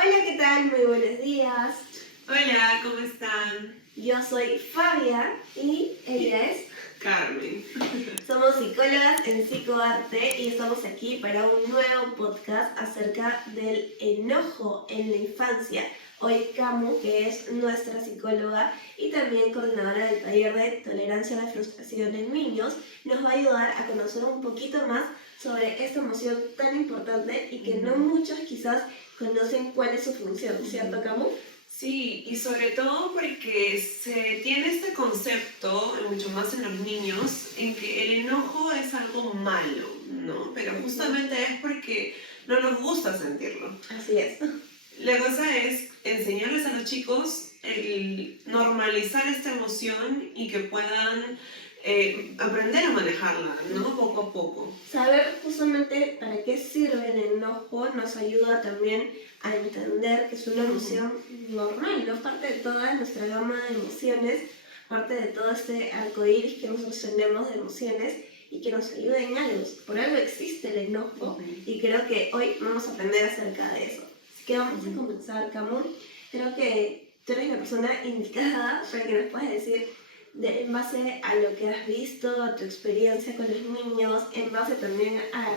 Hola, ¿qué tal? Muy buenos días. Hola, ¿cómo están? Yo soy Fabia y ella es. Carmen. Somos psicólogas en Psicoarte y estamos aquí para un nuevo podcast acerca del enojo en la infancia. Hoy Camu, que es nuestra psicóloga y también coordinadora del taller de tolerancia a la frustración en niños, nos va a ayudar a conocer un poquito más sobre esta emoción tan importante y que no muchos quizás conocen cuál es su función, ¿cierto, Camu? Sí, y sobre todo porque se tiene este concepto, mucho más en los niños, en que el enojo es algo malo, ¿no? Pero justamente es porque no nos gusta sentirlo. Así es. La cosa es enseñarles a los chicos el normalizar esta emoción y que puedan aprender a manejarla, ¿no? Poco a poco. Saber justamente para qué sirve el enojo nos ayuda también a entender que es una emoción normal, no parte de toda nuestra gama de emociones, parte de todo este arcoíris que nosotros tenemos de emociones y que nos ayuda en algo. Por algo existe el enojo y creo que hoy vamos a aprender acerca de eso. Así que vamos a comenzar, Camus. Creo que tú eres la persona indicada para que nos puedas decir en base a lo que has visto, a tu experiencia con los niños, en base también a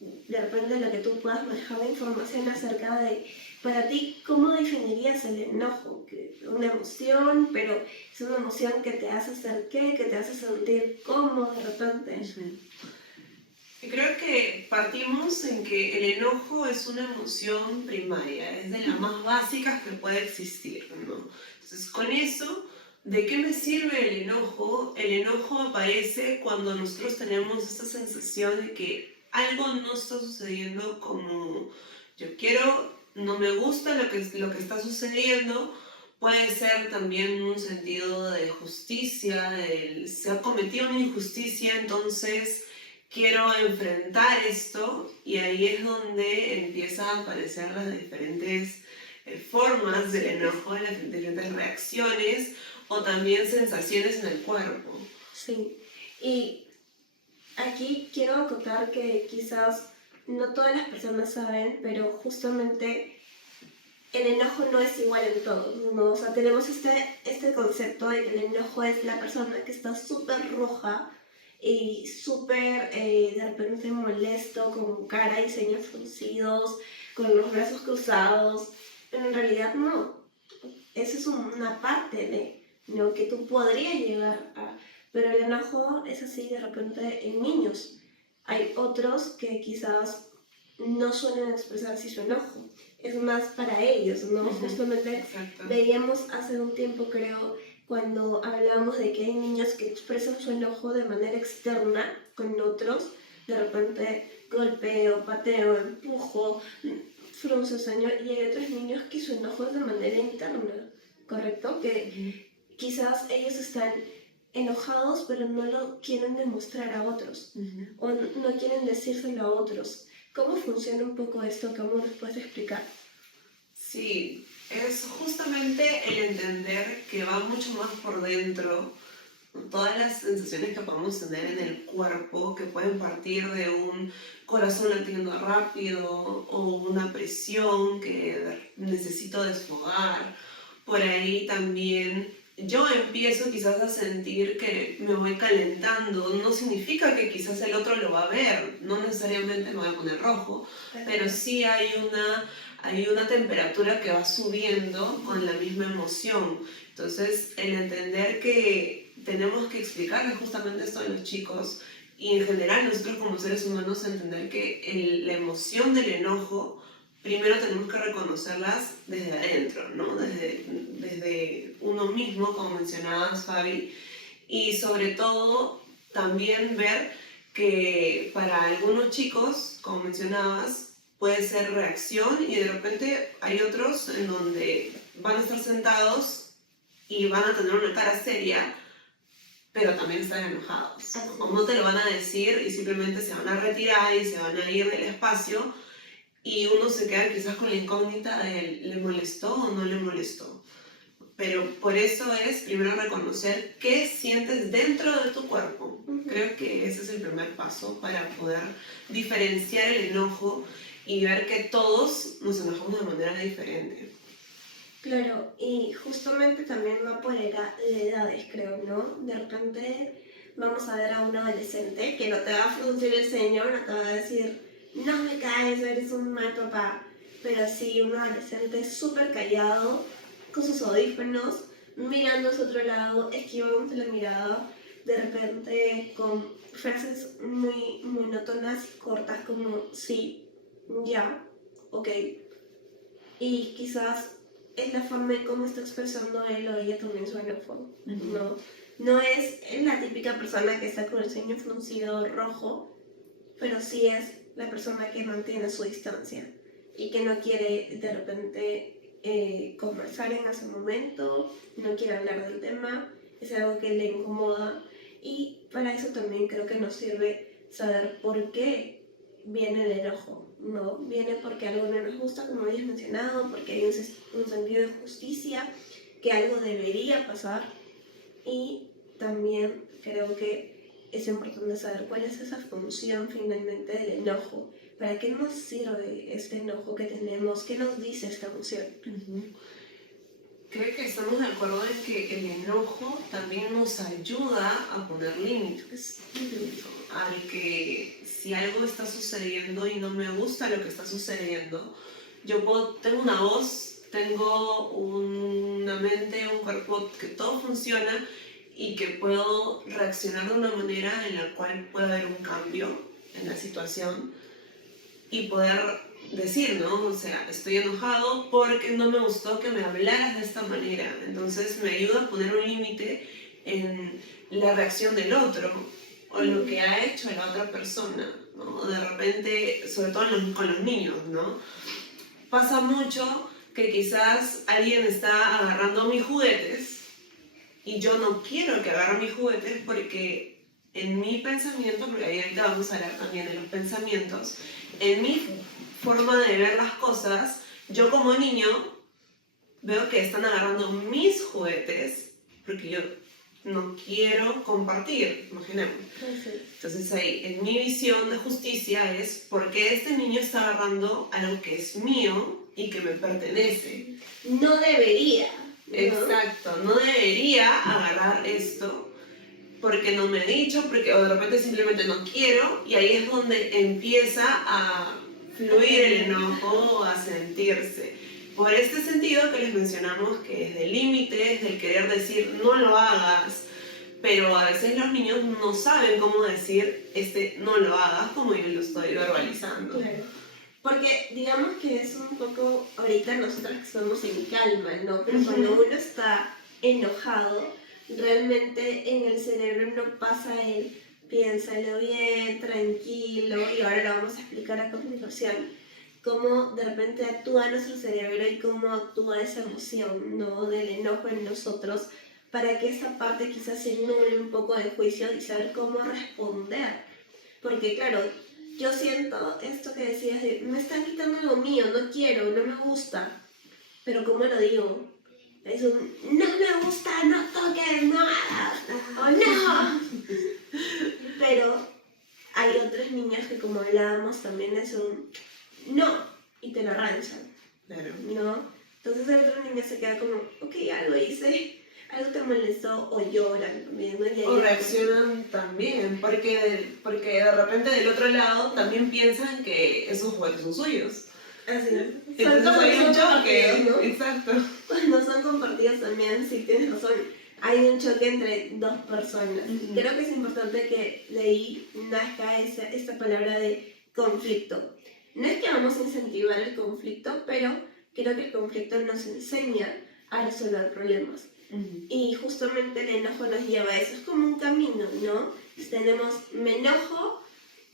de repente lo que tú puedas manejar de información acerca de, para ti, ¿cómo definirías el enojo? Que una emoción, pero es una emoción que te hace ser qué, que te hace sentir cómo de repente. Y creo que partimos en que el enojo es una emoción primaria, es de las más básicas que puede existir, ¿no? Entonces, con eso, ¿de qué me sirve el enojo? El enojo aparece cuando nosotros tenemos esta sensación de que algo no está sucediendo como yo quiero, no me gusta lo que está sucediendo. Puede ser también un sentido de justicia, se ha cometido una injusticia, entonces quiero enfrentar esto, y ahí es donde empiezan a aparecer las diferentes formas del enojo, las diferentes reacciones o también sensaciones en el cuerpo. Sí, y aquí quiero acotar que quizás no todas las personas saben, pero justamente el enojo no es igual en todos, ¿no? O sea, tenemos este concepto de que el enojo es la persona que está súper roja y súper de repente molesto, con cara y ceños fruncidos, con los brazos cruzados, pero en realidad no. Esa es una parte de lo que tú podrías llegar a... Pero el enojo es así de repente en niños. Hay otros que quizás no suelen expresar así su enojo. Es más para ellos, ¿no? Justamente veíamos hace un tiempo, creo, cuando hablábamos de que hay niños que expresan su enojo de manera externa con otros, de repente golpeo, pateo, empujo, frunce ceño, y hay otros niños que su enojo es de manera interna, ¿correcto? Que quizás ellos están enojados, pero no lo quieren demostrar a otros, o no quieren decírselo a otros. ¿Cómo funciona un poco esto? ¿Cómo nos puedes explicar? Sí, es justamente el entender que va mucho más por dentro, todas las sensaciones que podemos tener en el cuerpo, que pueden partir de un corazón latiendo rápido o una presión que necesito desfogar. Por ahí también yo empiezo quizás a sentir que me voy calentando. No significa que quizás el otro lo va a ver, no necesariamente me voy a poner rojo, pero sí hay una temperatura que va subiendo con la misma emoción. Entonces, el entender que tenemos que explicarles justamente esto a los chicos, y en general nosotros como seres humanos entender que la emoción del enojo primero tenemos que reconocerlas desde adentro, ¿no? Desde uno mismo, como mencionabas, Fabi, y sobre todo también ver que para algunos chicos, como mencionabas, puede ser reacción, y de repente hay otros en donde van a estar sentados y van a tener una cara seria, pero también están enojados. O no te lo van a decir y simplemente se van a retirar y se van a ir del espacio, y uno se queda quizás con la incógnita de ¿le molestó o no le molestó? pero por eso es primero reconocer qué sientes dentro de tu cuerpo. Creo que ese es el primer paso para poder diferenciar el enojo y ver que todos nos enojamos de manera diferente. Claro, y justamente también va por edades, creo, ¿no? De repente vamos a ver a un adolescente que no te va a fruncir el ceño, no te va a decir, no me caes, eres un mal papá. Pero sí, un adolescente súper callado, con sus audífonos, mirando hacia otro lado, esquivando la mirada, de repente con frases muy monótonas, cortas, como sí, ya, ok. Y quizás es la forma en cómo está expresando él o ella también su enojo, ¿no? No es la típica persona que está con el ceño fruncido rojo, pero sí es la persona que mantiene su distancia y que no quiere de repente conversar en ese momento, no quiere hablar del tema, es algo que le incomoda, y para eso también creo que nos sirve saber por qué viene el enojo, ¿no? Viene porque algo no nos gusta, como habías mencionado, porque hay un sentido de justicia, que algo debería pasar, y también creo que es importante saber cuál es esa función finalmente del enojo. ¿Para qué nos sirve este enojo que tenemos? ¿Qué nos dice esta emoción? Creo que estamos de acuerdo en que el enojo también nos ayuda a poner límites. Al que si algo está sucediendo y no me gusta lo que está sucediendo, tengo una voz, tengo una mente, un cuerpo, que todo funciona y que puedo reaccionar de una manera en la cual puede haber un cambio en la situación y poder decir, ¿no? O sea, estoy enojado porque no me gustó que me hablaras de esta manera. Entonces me ayuda a poner un límite en la reacción del otro o lo que ha hecho la otra persona, ¿no? De repente, sobre todo con los niños, ¿no? Pasa mucho que quizás alguien está agarrando mis juguetes y yo no quiero que agarre mis juguetes porque en mi pensamiento, porque ahí ahorita vamos a hablar también de los pensamientos, en mi forma de ver las cosas, yo como niño veo que están agarrando mis juguetes porque yo no quiero compartir, imaginemos. Entonces ahí, en mi visión de justicia es por qué este niño está agarrando algo que es mío y que me pertenece. No debería, ¿no? Exacto, no debería agarrar esto porque no me ha dicho, porque o de repente simplemente no quiero, y ahí es donde empieza a fluir el enojo, a sentirse. Por este sentido que les mencionamos, que es del límite, es del querer decir no lo hagas, pero a veces los niños no saben cómo decir no lo hagas como yo lo estoy verbalizando. Claro. Porque digamos que es un poco, ahorita nosotros que estamos en calma, ¿no? Pero cuando uno está enojado, realmente en el cerebro no pasa el piénsalo bien, tranquilo, y ahora lo vamos a explicar a continuación, cómo de repente actúa nuestro cerebro y cómo actúa esa emoción, ¿no? Del enojo en nosotros, para que esta parte quizás se nuble un poco de juicio y saber cómo responder. Porque claro, yo siento esto que decías de, me están quitando lo mío, no quiero, no me gusta. Pero ¿cómo lo digo? Es un, no me gusta, no toques, no hagas, o no. Pero hay otros niños que, como hablábamos, también es un no, y te lo arranchan, Claro. ¿no? Entonces el otro niño se queda como, ok, algo hice, algo te molestó, o lloran también, ¿no? O reaccionan también, porque de repente del otro lado también piensan que esos juguetes son suyos. Así es. Entonces hay un choque, ¿no? Exacto. Cuando son compartidos también, sí tienes razón, hay un choque entre dos personas. Creo que es importante que de ahí nazca esta palabra de conflicto. No es que vamos a incentivar el conflicto, pero creo que el conflicto nos enseña a resolver problemas. Y justamente el enojo nos lleva a eso. Es como un camino, ¿no? Me enojo,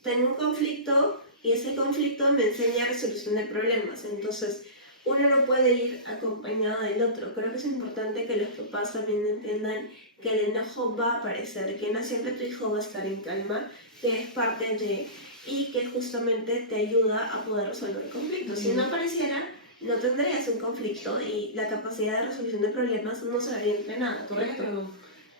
tengo un conflicto, y ese conflicto me enseña a resolucionar problemas. Entonces, uno no puede ir acompañado del otro. Creo que es importante que los papás también entiendan que el enojo va a aparecer, que no siempre tu hijo va a estar en calma, que es parte de, y que justamente te ayuda a poder resolver conflictos. Si no apareciera, no tendrías un conflicto y la capacidad de resolución de problemas no se vería entrenada, ¿correcto? Correcto.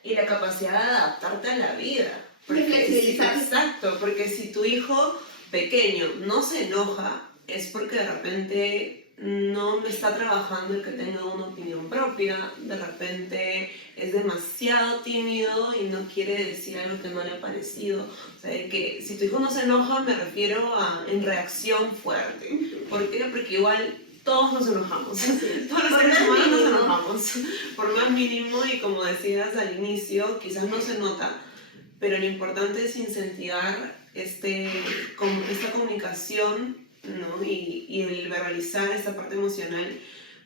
Y la capacidad de adaptarte a la vida. De flexibilizar. Exacto, porque si tu hijo pequeño no se enoja, es porque de repente no me está trabajando el que tenga una opinión propia, de repente es demasiado tímido y no quiere decir algo que no le ha parecido. O sea, que si tu hijo no se enoja, me refiero a en reacción fuerte. ¿Por qué? Porque igual todos nos enojamos. Todos los seres humanos nos enojamos. Por más mínimo, y como decías al inicio, quizás no se nota, pero lo importante es incentivar esta comunicación, ¿no? Y el verbalizar esta parte emocional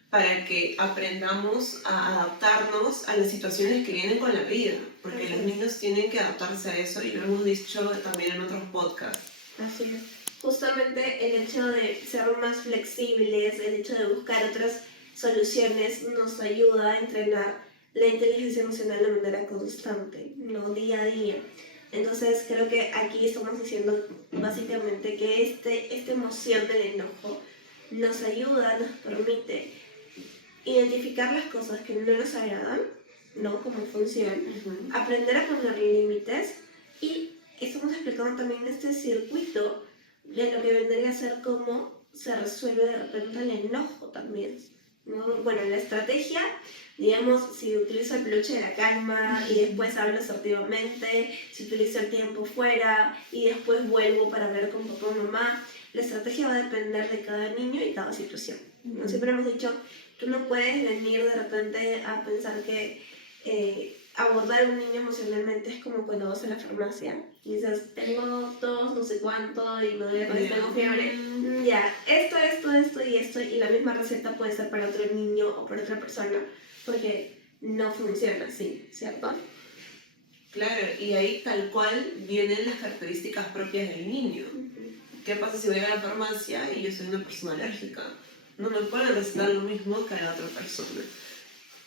para que aprendamos a adaptarnos a las situaciones que vienen con la vida, porque los niños tienen que adaptarse a eso y lo hemos dicho también en otros podcasts. Así es. Justamente el hecho de ser más flexibles, el hecho de buscar otras soluciones nos ayuda a entrenar la inteligencia emocional de manera constante, ¿no? Día a día. Entonces creo que aquí estamos diciendo básicamente que esta emoción del enojo nos ayuda, nos permite identificar las cosas que no nos agradan, ¿no? Como función, aprender a poner límites y estamos explicando también este circuito de lo que vendría a ser cómo se resuelve de repente el enojo también, ¿no? Bueno, la estrategia, digamos, si utilizo el peluche de la calma y después hablo asertivamente, si utilizo el tiempo fuera y después vuelvo para hablar con papá o mamá, la estrategia va a depender de cada niño y cada situación, ¿no? Siempre hemos dicho, tú no puedes venir de repente a pensar que abordar a un niño emocionalmente es como cuando vas a la farmacia y dices, tengo tos, no sé cuánto, y me duele cuando tengo fiebre. Ya, esto y esto, y la misma receta puede ser para otro niño o para otra persona, porque no funciona así, ¿cierto? Claro, y ahí tal cual vienen las características propias del niño. ¿Qué pasa si voy a la farmacia y yo soy una persona alérgica? No me pueden recetar lo mismo que a la otra persona.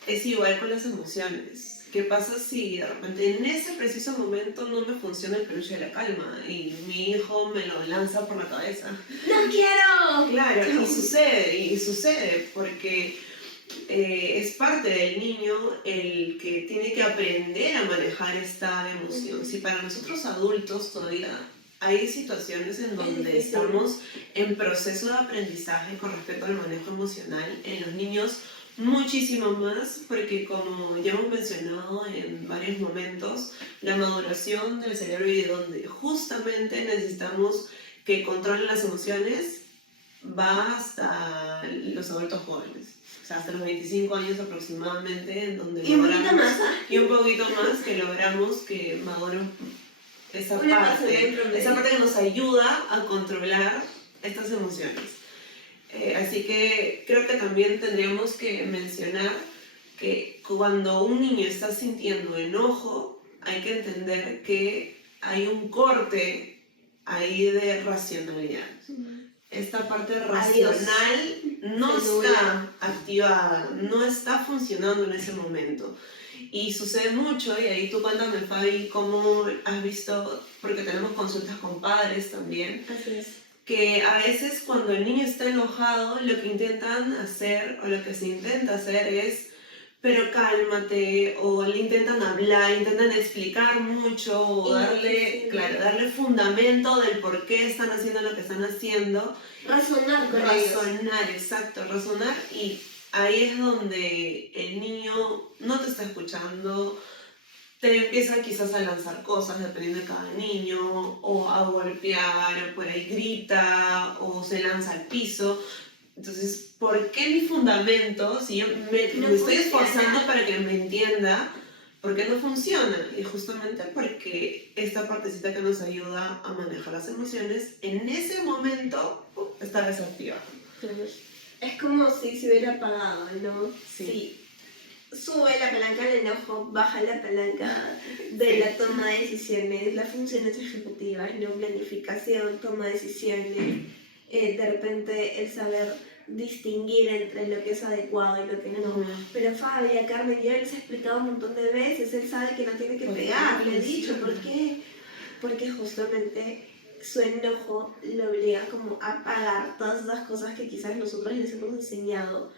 Es igual con las emociones. ¿Qué pasa si de repente en ese preciso momento no me funciona el peluche de la calma y mi hijo me lo lanza por la cabeza? ¡No quiero! Claro, y sucede porque es parte del niño el que tiene que aprender a manejar esta emoción. Si para nosotros adultos todavía hay situaciones en donde estamos en proceso de aprendizaje con respecto al manejo emocional, en los niños muchísimo más, porque como ya hemos mencionado en varios momentos, la maduración del cerebro y donde justamente necesitamos que controlen las emociones va hasta los adultos jóvenes. O sea, hasta los 25 años aproximadamente, en donde y un poquito más que logramos que maduren esa parte que nos ayuda a controlar estas emociones. Así que creo que también tendríamos que mencionar que cuando un niño está sintiendo enojo, hay que entender que hay un corte ahí de racionalidad. Esta parte racional no está activada, no está funcionando en ese momento. Y sucede mucho, y ahí tú cuéntame, Fabi, cómo has visto, porque tenemos consultas con padres también. Así es. Que a veces cuando el niño está enojado, lo que intentan hacer o lo que se intenta hacer es, pero cálmate, o le intentan hablar, intentan explicar mucho, o darle fundamento del por qué están haciendo lo que están haciendo. Razonar con ellos. Exacto, razonar, y ahí es donde el niño no te está escuchando, te empieza quizás a lanzar cosas dependiendo de cada niño, o a golpear, o por ahí grita, o se lanza al piso. Entonces, ¿por qué mi fundamento, si yo me estoy esforzando para que me entienda, por qué no funciona? Y justamente porque esta partecita que nos ayuda a manejar las emociones, en ese momento está desactivada. Es como si se hubiera apagado, ¿no? Sí. Sube la palanca del enojo, baja la palanca de la toma de decisiones, las funciones ejecutivas, ¿no? Planificación, toma de decisiones, de repente el saber distinguir entre lo que es adecuado y lo que no. Pero Fabi, a Carmen, yo les he explicado un montón de veces, él sabe que no tiene que pegar, le he dicho, ¿por qué? Porque justamente su enojo lo obliga como a pagar todas las cosas que quizás nosotros les hemos enseñado,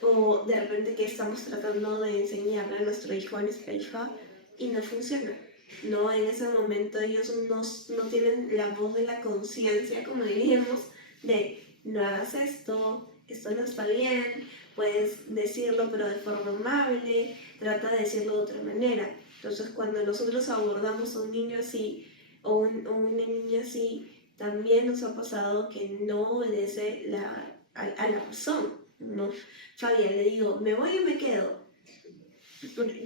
o de repente que estamos tratando de enseñarle a nuestro hijo, a nuestra hija, y no funciona. No, en ese momento ellos no tienen la voz de la conciencia, como diríamos, de no hagas esto no está bien, puedes decirlo pero de forma amable, trata de decirlo de otra manera. Entonces cuando nosotros abordamos a un niño así o una niña así, también nos ha pasado que no obedece a la razón, ¿no? Fabia, le digo, me voy y me quedo.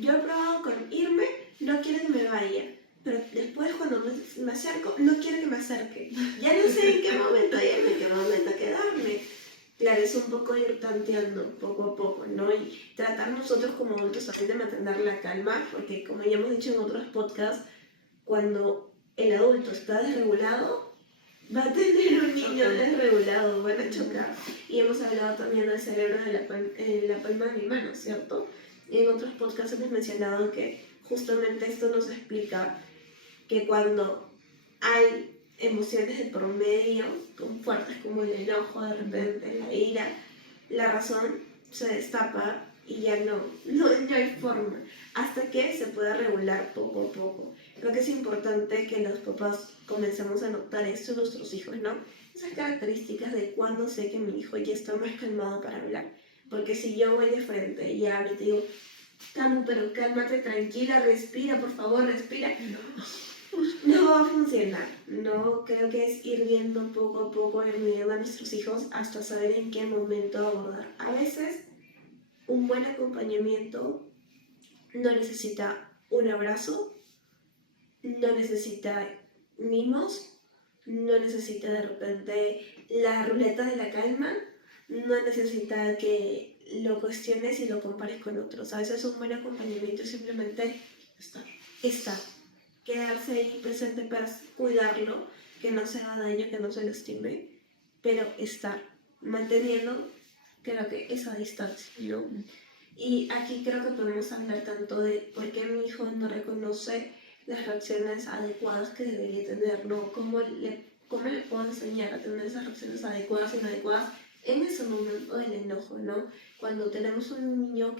Yo he probado con irme, no quiere que me vaya. Pero después cuando me acerco, no quiere que me acerque. Ya no sé en qué momento irme, en qué momento quedarme. Claro, es un poco ir tanteando poco a poco, ¿no? Y tratar nosotros como adultos también de mantener la calma, porque como ya hemos dicho en otros podcasts, cuando el adulto está desregulado, va a tener un niño desregulado, van a chocar. Y hemos hablado también del cerebro de la palma de mi mano, ¿cierto? Y en otros podcasts hemos mencionado que justamente esto nos explica que cuando hay emociones de por medio, fuertes como el enojo, de repente la ira, la razón se destapa y ya no hay forma, hasta que se pueda regular poco a poco. Creo que es importante que los papás comencemos a notar esto en nuestros hijos, ¿no? Esas características de cuando sé que mi hijo ya está más calmado para hablar. Porque si yo voy de frente y hablo y te digo, Camu, pero cálmate, tranquila, respira, por favor, respira. No va a funcionar. No, creo que es ir viendo poco a poco el medio de nuestros hijos hasta saber en qué momento abordar. A veces, un buen acompañamiento no necesita un abrazo, no necesita mimos, no necesita de repente la ruleta de la calma, no necesita que lo cuestiones y lo compares con otros. A veces un buen acompañamiento es simplemente estar, quedarse ahí presente para cuidarlo, que no se haga daño, que no se lastime, pero estar, manteniendo, creo que esa distancia, ¿no? Y aquí creo que podemos hablar tanto de por qué mi hijo no reconoce las reacciones adecuadas que debería tener, ¿no? ¿Cómo le puedo enseñar a tener esas reacciones adecuadas e inadecuadas en ese momento del enojo, ¿no? Cuando tenemos un niño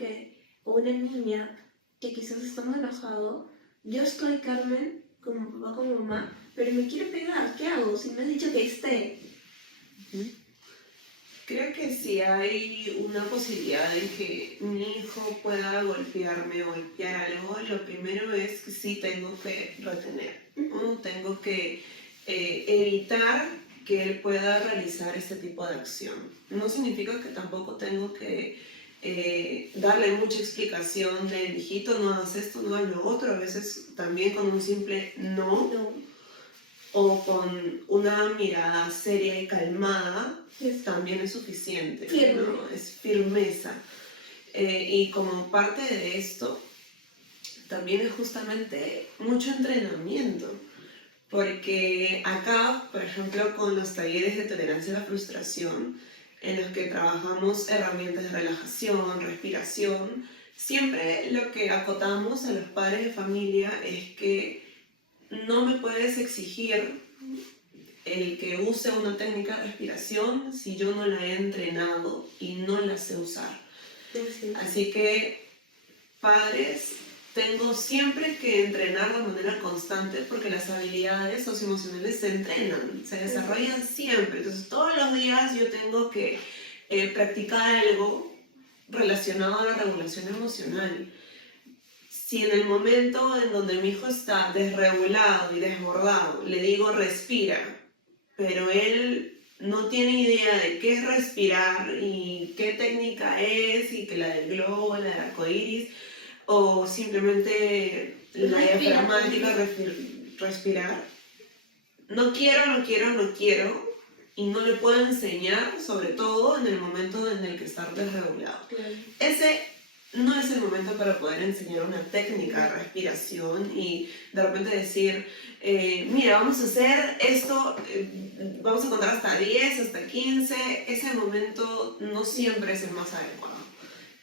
o una niña que quizás está muy enojado, yo estoy, Carmen, como papá, como mamá, pero me quiere pegar, ¿qué hago? Si me has dicho que esté. Creo que si hay una posibilidad de que mi hijo pueda golpearme o golpear algo, lo primero es que sí tengo que retener, ¿no? Tengo que evitar que él pueda realizar este tipo de acción. No significa que tampoco tengo que darle mucha explicación de, hijito, no hagas esto, no hagas lo otro. A veces también con un simple no. O con una mirada seria y calmada, también es suficiente, ¿no? Es firmeza. Y como parte de esto, también es justamente mucho entrenamiento. Porque acá, por ejemplo, con los talleres de tolerancia a la frustración, en los que trabajamos herramientas de relajación, respiración, siempre lo que acotamos a los padres de familia es que no me puedes exigir el que use una técnica de respiración si yo no la he entrenado y no la sé usar. Sí. Así que, padres, tengo siempre que entrenar de manera constante porque las habilidades socioemocionales se entrenan, se desarrollan siempre. Entonces, todos los días yo tengo que practicar algo relacionado a la regulación emocional. Si en el momento en donde mi hijo está desregulado y desbordado, le digo respira, pero él no tiene idea de qué es respirar y qué técnica es, y que la del globo, la del arcoíris, o simplemente la diafragmática, respirar. No quiero, y no le puedo enseñar, sobre todo en el momento en el que está desregulado. Claro. Ese no es el momento para poder enseñar una técnica de respiración y de repente decir, mira, vamos a hacer esto, vamos a contar hasta 10, hasta 15. Ese momento no siempre es el más adecuado.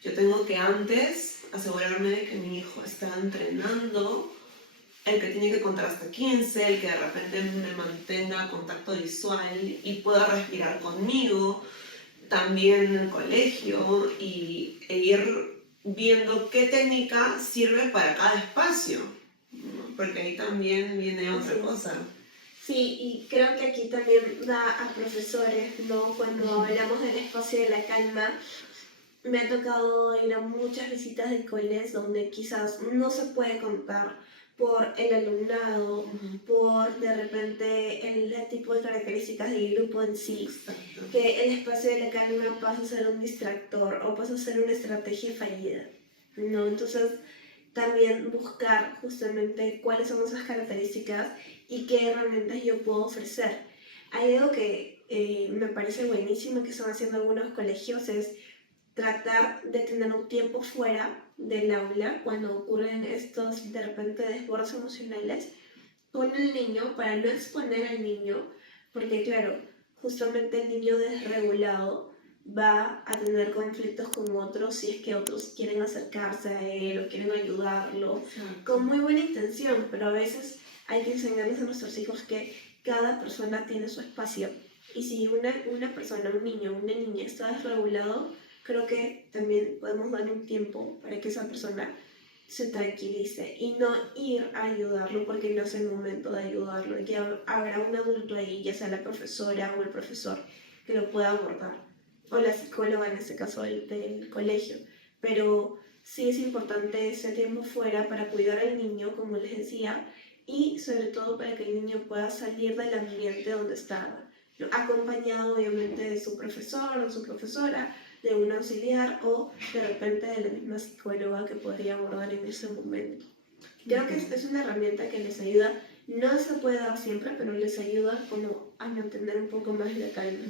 Yo tengo que antes asegurarme de que mi hijo está entrenando el que tiene que contar hasta 15, el que de repente me mantenga contacto visual y pueda respirar conmigo, también en el colegio, e ir viendo qué técnica sirve para cada espacio, ¿no? Porque ahí también viene otra cosa. Sí, y creo que aquí también da a profesores, ¿no? Cuando hablamos del espacio de la calma, me ha tocado ir a muchas visitas de coles donde quizás no se puede contar por el alumnado, por de repente el tipo de características del grupo en sí, Exacto. que el espacio de la calma pasa a ser un distractor o pasa a ser una estrategia fallida, ¿no? Entonces, también buscar justamente cuáles son esas características y qué herramientas yo puedo ofrecer. Hay algo que me parece buenísimo que están haciendo algunos colegios es tratar de tener un tiempo fuera del aula cuando ocurren estos de repente desbordes emocionales con el niño para no exponer al niño, porque claro, justamente el niño desregulado va a tener conflictos con otros si es que otros quieren acercarse a él o quieren ayudarlo, con muy buena intención, pero a veces hay que enseñarles a nuestros hijos que cada persona tiene su espacio y si una persona, un niño, una niña está desregulado, creo que también podemos dar un tiempo para que esa persona se tranquilice y no ir a ayudarlo porque no es el momento de ayudarlo. Ya habrá un adulto ahí, ya sea la profesora o el profesor, que lo pueda abordar, o la psicóloga en este caso del colegio. Pero sí es importante ese tiempo fuera para cuidar al niño, como les decía, y sobre todo para que el niño pueda salir del ambiente donde estaba, acompañado obviamente de su profesor o su profesora, de un auxiliar o de repente de la misma psicóloga que podría abordar en ese momento. Creo que es una herramienta que les ayuda, no se puede dar siempre, pero les ayuda como a mantener un poco más la calma.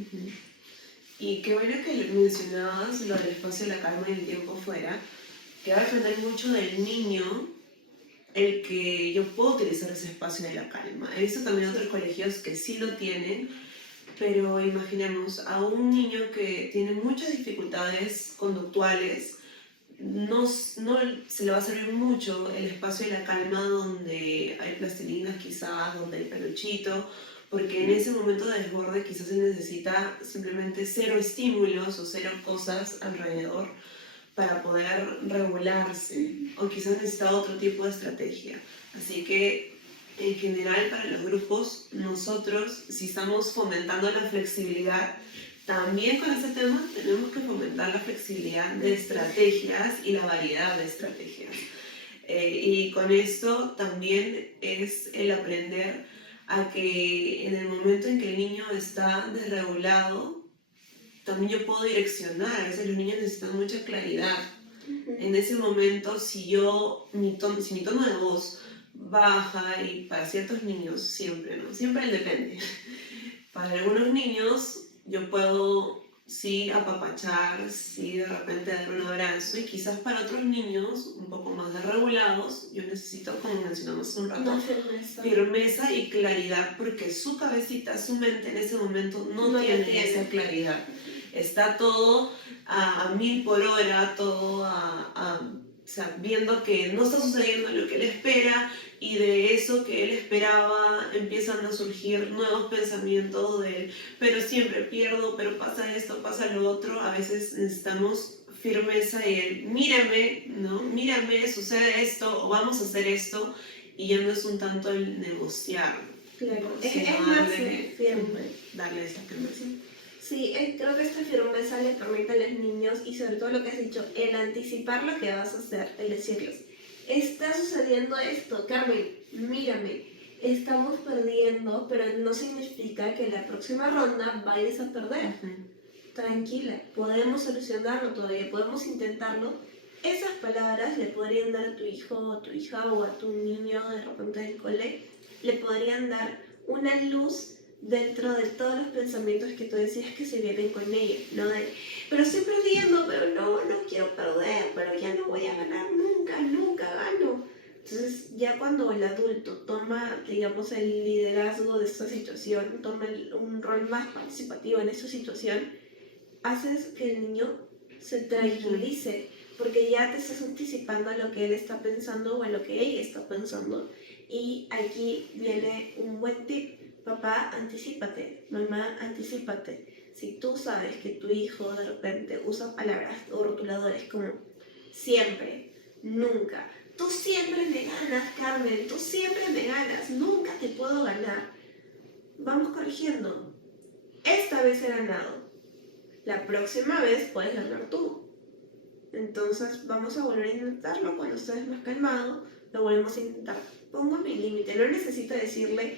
Y qué bueno que mencionabas lo del espacio de la calma y el tiempo fuera, que va a depender mucho del niño el que yo puedo utilizar ese espacio de la calma. He visto también otros colegios que sí lo tienen, pero imaginemos a un niño que tiene muchas dificultades conductuales, no se le va a servir mucho el espacio de la calma donde hay plastilinas quizás, donde hay peluchito, porque en ese momento de desborde quizás se necesita simplemente cero estímulos o cero cosas alrededor para poder regularse, o quizás necesita otro tipo de estrategia. Así que en general para los grupos, nosotros si estamos fomentando la flexibilidad, también con este tema tenemos que fomentar la flexibilidad de estrategias y la variedad de estrategias. Y con esto también es el aprender a que en el momento en que el niño está desregulado, también yo puedo direccionar. A veces los niños necesitan mucha claridad. En ese momento, si mi tono de voz baja, y para ciertos niños siempre, ¿no? Siempre depende. Para algunos niños yo puedo sí apapachar, sí de repente dar un abrazo, y quizás para otros niños un poco más desregulados yo necesito, como mencionamos hace un rato, firmeza y claridad, porque su cabecita, su mente en ese momento no tiene esa claridad. Está todo a 1000 por hora, todo o sea, viendo que no está sucediendo lo que él espera, y de eso que él esperaba empiezan a surgir nuevos pensamientos de él, pero siempre pierdo, pero pasa esto, pasa lo otro. A veces necesitamos firmeza y él, mírame, ¿no? Mírame, sucede esto, o vamos a hacer esto, y ya no es un tanto el negociar. Claro, ¿no? es más firme. Darle esa firmeza. Sí, creo que esta firmeza le permite a los niños, y sobre todo lo que has dicho, el anticipar lo que vas a hacer, el decirles, está sucediendo esto, Carmen, mírame, estamos perdiendo, pero no significa que la próxima ronda vayas a perder. Tranquila, podemos solucionarlo todavía, podemos intentarlo. Esas palabras le podrían dar a tu hijo o a tu hija o a tu niño de repente del cole, le podrían dar una luz dentro de todos los pensamientos que tú decías que se vienen con ellos, ¿no? Pero estoy perdiendo, pero no quiero perder, pero ya no voy a ganar nunca gano. Entonces ya cuando el adulto toma, digamos, el liderazgo de esta situación, toma un rol más participativo en esta situación, haces que el niño se tranquilice, porque ya te estás anticipando a lo que él está pensando o a lo que ella está pensando, Y aquí viene un buen tip. Papá, anticípate. Mamá, anticípate. Si tú sabes que tu hijo de repente usa palabras o rotuladores como siempre, nunca, tú siempre me ganas, Carmen, tú siempre me ganas, nunca te puedo ganar. Vamos corrigiendo. Esta vez he ganado. La próxima vez puedes ganar tú. Entonces vamos a volver a intentarlo cuando estés más calmado. Lo volvemos a intentar. Pongo mi límite. No necesito decirle,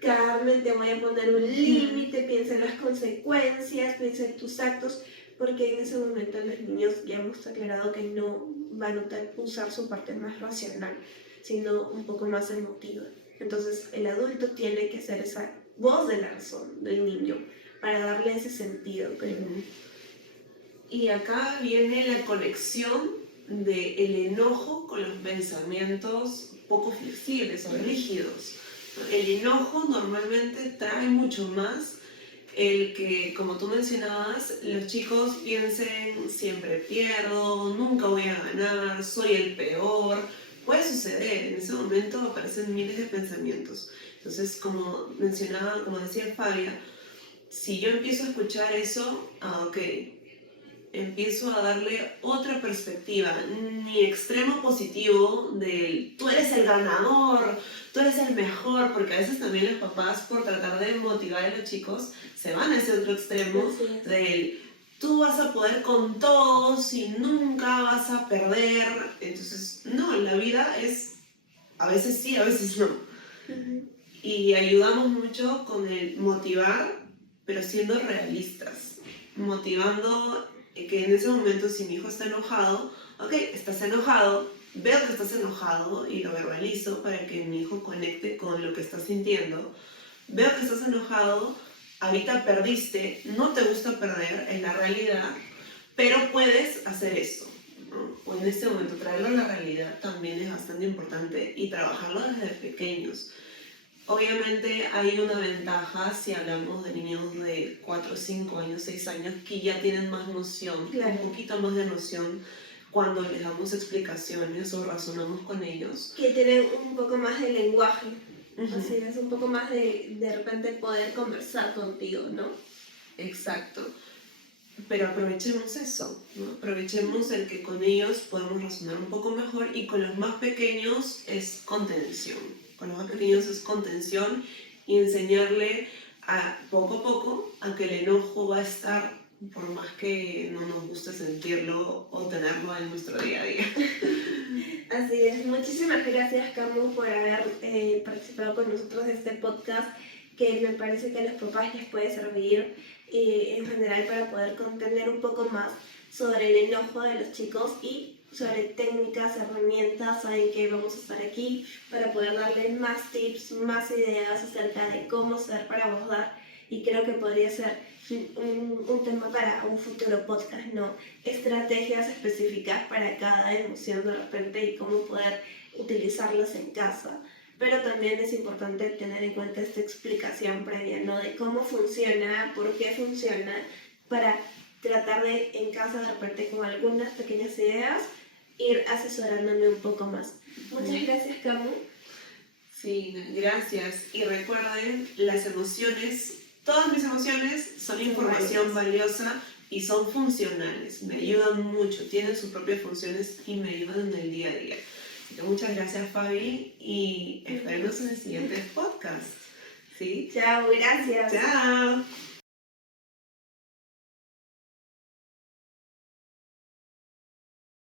Carmen, te voy a poner un límite, piensa en las consecuencias, piensa en tus actos, porque en ese momento los niños ya hemos aclarado que no van a usar su parte más racional, sino un poco más emotiva. Entonces el adulto tiene que ser esa voz de la razón del niño para darle ese sentido, creo. Y acá viene la conexión del enojo con los pensamientos poco flexibles o rígidos. El enojo normalmente trae mucho más el que, como tú mencionabas, los chicos piensen siempre pierdo, nunca voy a ganar, soy el peor. Puede suceder, en ese momento aparecen miles de pensamientos. Entonces, como mencionaba, como decía Fabia, si yo empiezo a escuchar eso, ok, empiezo a darle otra perspectiva, ni extremo positivo del tú eres el ganador, tú eres el mejor, porque a veces también los papás, por tratar de motivar a los chicos, se van a ese otro extremo del tú vas a poder con todos y nunca vas a perder. Entonces, no, la vida es a veces sí, a veces no. Y ayudamos mucho con el motivar, pero siendo realistas, motivando que en ese momento si mi hijo está enojado, ok, estás enojado, veo que estás enojado y lo verbalizo para que mi hijo conecte con lo que está sintiendo. Veo que estás enojado, ahorita perdiste, no te gusta perder, es la realidad, pero puedes hacer esto, ¿no? O en este momento traerlo a la realidad también es bastante importante y trabajarlo desde pequeños. Obviamente hay una ventaja si hablamos de niños de 4, 5 años, 6 años que ya tienen más noción, un poquito más de noción cuando les damos explicaciones o razonamos con ellos. Que tienen un poco más de lenguaje, así es, un poco más de repente poder conversar contigo, ¿no? Exacto. Pero aprovechemos eso, ¿no? Aprovechemos el que con ellos podemos razonar un poco mejor y con los más pequeños es contención. Con los más pequeños es contención y enseñarle poco a poco a que el enojo va a estar por más que no nos guste sentirlo o tenerlo en nuestro día a día. Así es. Muchísimas gracias, Camu, por haber participado con nosotros de este podcast que me parece que a los papás les puede servir en general para poder comprender un poco más sobre el enojo de los chicos y sobre técnicas, herramientas. Saben que vamos a estar aquí para poder darles más tips, más ideas acerca de cómo ser para abordar, y creo que podría ser un tema para un futuro podcast, ¿no? Estrategias específicas para cada emoción de repente y cómo poder utilizarlas en casa. Pero también es importante tener en cuenta esta explicación previa, ¿no? De cómo funciona, por qué funciona, para tratar de, en casa de repente con algunas pequeñas ideas, ir asesorándome un poco más. Muchas gracias, Camu. Sí, gracias. Y recuerden, las emociones, todas mis emociones son información valiosa y son funcionales. Me ayudan mucho, tienen sus propias funciones y me ayudan en el día a día. Así que muchas gracias, Fabi, y esperemos en el siguiente podcast. ¿Sí? Chao, gracias. Chao.